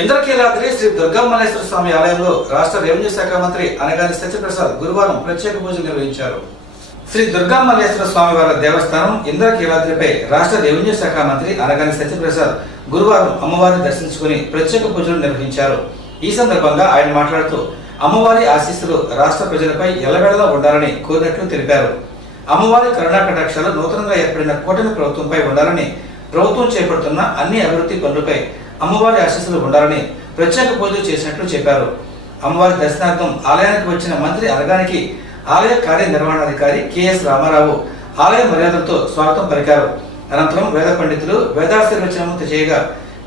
ఇంద్రకీలాద్రి శ్రీ దుర్గామల్లేశ్వర స్వామి ఆలయంలో రాష్ట్ర రెవెన్యూ శాఖ మంత్రి అనగాని సత్యప్రసాద్ గురువారం ప్రత్యేక పూజలు నిర్వహించారు. శ్రీ దుర్గామల్లేశ్వర స్వామి వారి దేవస్థానం ఇంద్రకీలాద్రిపై రాష్ట్ర రెవెన్యూ శాఖ మంత్రి అనగాని సత్యప్రసాద్ గురువారం అమ్మవారిని దర్శించుకుని ప్రత్యేక పూజలు నిర్వహించారు. ఈ సందర్భంగా ఆయన మాట్లాడుతూ అమ్మవారి ఆశీస్సులు రాష్ట్ర ప్రజలపై ఎల్లవేళలా ఉండాలని కోరినట్లు తెలిపారు. అమ్మవారి కరుణా కటాక్షాలు నూతనంగా ఏర్పడిన కూటమి ప్రభుత్వంపై ఉండాలని, ప్రభుత్వం చేపడుతున్న అన్ని అభివృద్ధి పనులపై అమ్మవారి ఆశీస్సులు ఉండాలని ప్రత్యేక పూజలు చేసినట్లు చెప్పారు. అమ్మవారి దర్శనార్థం ఆలయానికి వచ్చిన మంత్రి అనగానికి ఆలయ కార్యనిర్వహణాధికారి కెఎస్ రామారావు ఆలయ మర్యాదలతో స్వాగతం పలికారు. అనంతరం వేద పండితులు వేదాశీర్వచనము చేయగా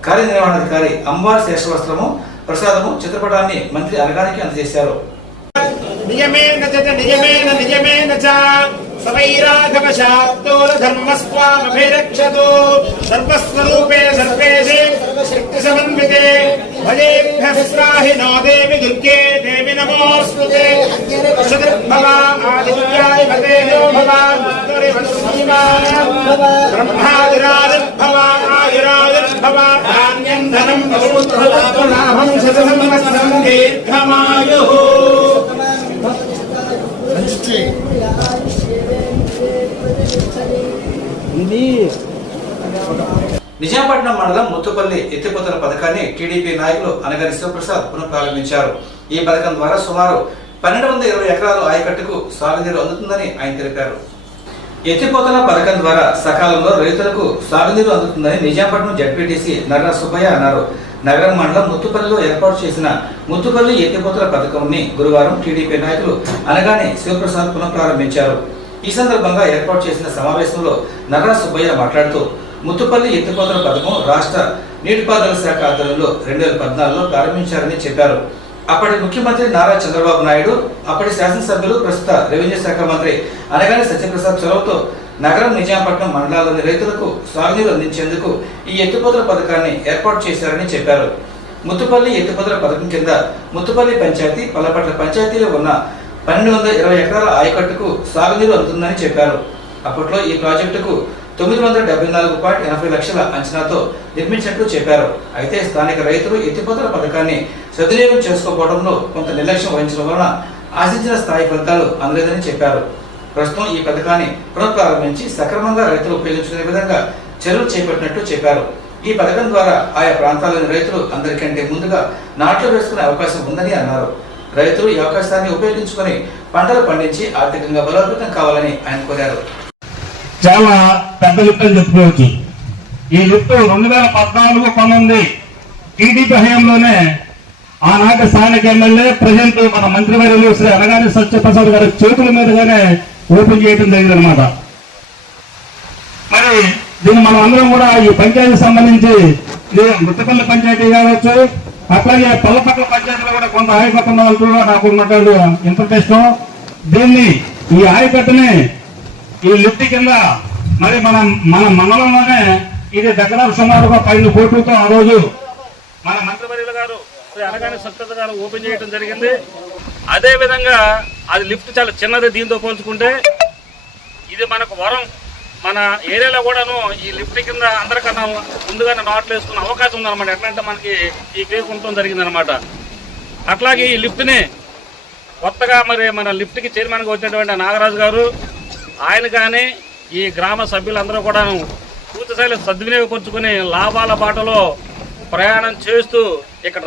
కార్యనిర్వహణాధికారి అమ్మవారి శేషవస్త్రము, ప్రసాదము, చిత్రపటాన్ని మంత్రి అనగానికి అందజేశారు. సవైరాఘవశాప్తోల ధర్మస్వామభిరక్షతో సర్వస్వరూపే సర్వేశే శక్తి సమన్వితే భజేభ్యః శ్రాహినో దేవి దుర్గే దేవి నమోస్తుతే సుదృభవ ఆదిత్యాయ భవేయో భవ బ్రహ్మాదిరాజద్భవ ఆయురాజద్భవ ధాన్యం ధనం బహులాభం శతసంవత్సరం దీర్ఘమాయుః. నిజాంపట్నం మండలం ముత్తుపల్లి ఎత్తిపోతల పథకాన్ని టీడీపీ నాయకులు అనగాని శివప్రసాద్ పునఃప్రారంభించారు. ఈ పథకం ద్వారా సుమారు 1220 ఎకరాలు ఆయకట్టుకు సాగునీరు అందుతుందని ఆయన తెలిపారు. ఎత్తిపోతల పథకం ద్వారా సకాలంలో రైతులకు సాగునీరు అందుతుందని నిజాంపట్నం జడ్పీటీసీ నర్రా సుబ్బయ్య అన్నారు. నగరం మండలం ముత్తుపల్లిలో ఏర్పాటు చేసిన ముత్తుపల్లి ఎత్తిపోతల పథకంని గురువారం టీడీపీ నాయకులు అనగాని శివప్రసాద్ పునఃప్రారంభించారు. ఈ సందర్భంగా ఏర్పాటు చేసిన సమావేశంలో నర్రా సుబ్బయ్య మాట్లాడుతూ ముత్తుపల్లి ఎత్తిపోతల పథకం రాష్ట్ర నీటిపారుదల శాఖ ఆధ్వర్యంలో 2014లో ప్రారంభించారని చెప్పారు. అప్పటి ముఖ్యమంత్రి నారా చంద్రబాబు నాయుడు, అప్పటి శాసనసభ్యులు, ప్రస్తుత రెవెన్యూ శాఖ మంత్రి అనగాని సత్యప్రసాద్ చొరవతో నగరం, నిజాంపట్నం మండలాల్లోని రైతులకు సాగునీరు అందించేందుకు ఈ ఎత్తిపోతల పథకాన్ని ఏర్పాటు చేశారని చెప్పారు. ముత్తుపల్లి ఎత్తిపోతల పథకం కింద ముత్తుపల్లి పంచాయతీ, పల్లపట్ల పంచాయతీలో ఉన్న 1220 ఎకరాల ఆయకట్టుకు సాగునీరు అందుతుందని చెప్పారు. అప్పట్లో ఈ ప్రాజెక్టుకు 974.80 లక్షల అంచనాతో నిర్మించినట్లు చెప్పారు. అయితే స్థానిక రైతులు ఎత్తిపోతల పథకాన్ని సద్వినియోగం చేసుకోవడంలో కొంత నిర్లక్ష్యం వహించడం వలన ఆశించిన స్థాయి ఫలితాలు అందలేదని చెప్పారు. ప్రస్తుతం ఈ పథకాన్ని పునఃప్రారంభించి సక్రమంగా రైతులు ఉపయోగించుకునే విధంగా చర్యలు చేపట్టినట్లు చెప్పారు. ఈ పథకం ద్వారా ఆయా ప్రాంతాల్లోని రైతులు అందరికంటే ముందుగా నాట్లు వేసుకునే అవకాశం ఉందని అన్నారు. రైతులు ఈ అవకాశాన్ని ఉపయోగించుకుని పంటలు పండించి ఆర్థికంగా బలోపేతం కావాలని ఆయన కోరారు. చాలా పెద్ద లిఫ్ట్ అని చెప్పుకోవచ్చు. ఈ లిఫ్ట్ 2014-19 టీడీపీ హయాంలోనే ఆనాటి స్థానిక ఎమ్మెల్యే, ప్రజెంట్ మన మంత్రివర్యులు శ్రీ అనగాని సత్యప్రసాద్ గారి చేతుల మీదుగానే ఓపెన్ చేయడం జరిగిందనమాట. మరి దీన్ని మనం అందరం కూడా ఈ పంచాయతీకి సంబంధించి ముత్తపల్లి పంచాయతీ కావచ్చు, అట్లాగే పల్లపట్ల పంచాయతీలో కూడా కొంత ఆయకట్టు ఉన్న వాళ్ళు కూడా నాకు ఉన్నట్టు ఇన్ఫర్మేషన్. దీన్ని ఈ ఆయకట్టుని ఈ లిఫ్ట్ కింద మరి మన మండలంలోనే ఇది దగ్గర సుమారుగా 10 కోట్లతో ఆ రోజు మన మంత్రివర్యులు గారు అనగాని సత్యత గారు ఓపెన్ చేయడం జరిగింది. అదే విధంగా అది లిఫ్ట్ చాలా చిన్నది, దీంతో పోల్చుకుంటే ఇది మనకు వరం. మన ఏరియాలో కూడాను ఈ లిఫ్ట్ కింద అందరికన్నా ముందుగానే నాట్లు వేసుకునే అవకాశం ఉందన్నమాట. ఎట్లంటే మనకి ఈ క్లియర్ ఉండటం జరిగిందనమాట. అట్లాగే ఈ లిఫ్ట్ని కొత్తగా మరి మన లిఫ్ట్కి చైర్మన్గా వచ్చినటువంటి నాగరాజు గారు, ఆయన కానీ ఈ గ్రామ సభ్యులందరూ కూడా పూర్తిస్థాయిలో సద్వినియోగపరుచుకుని లాభాల బాటలో ప్రయాణం చేస్తూ ఇక్కడ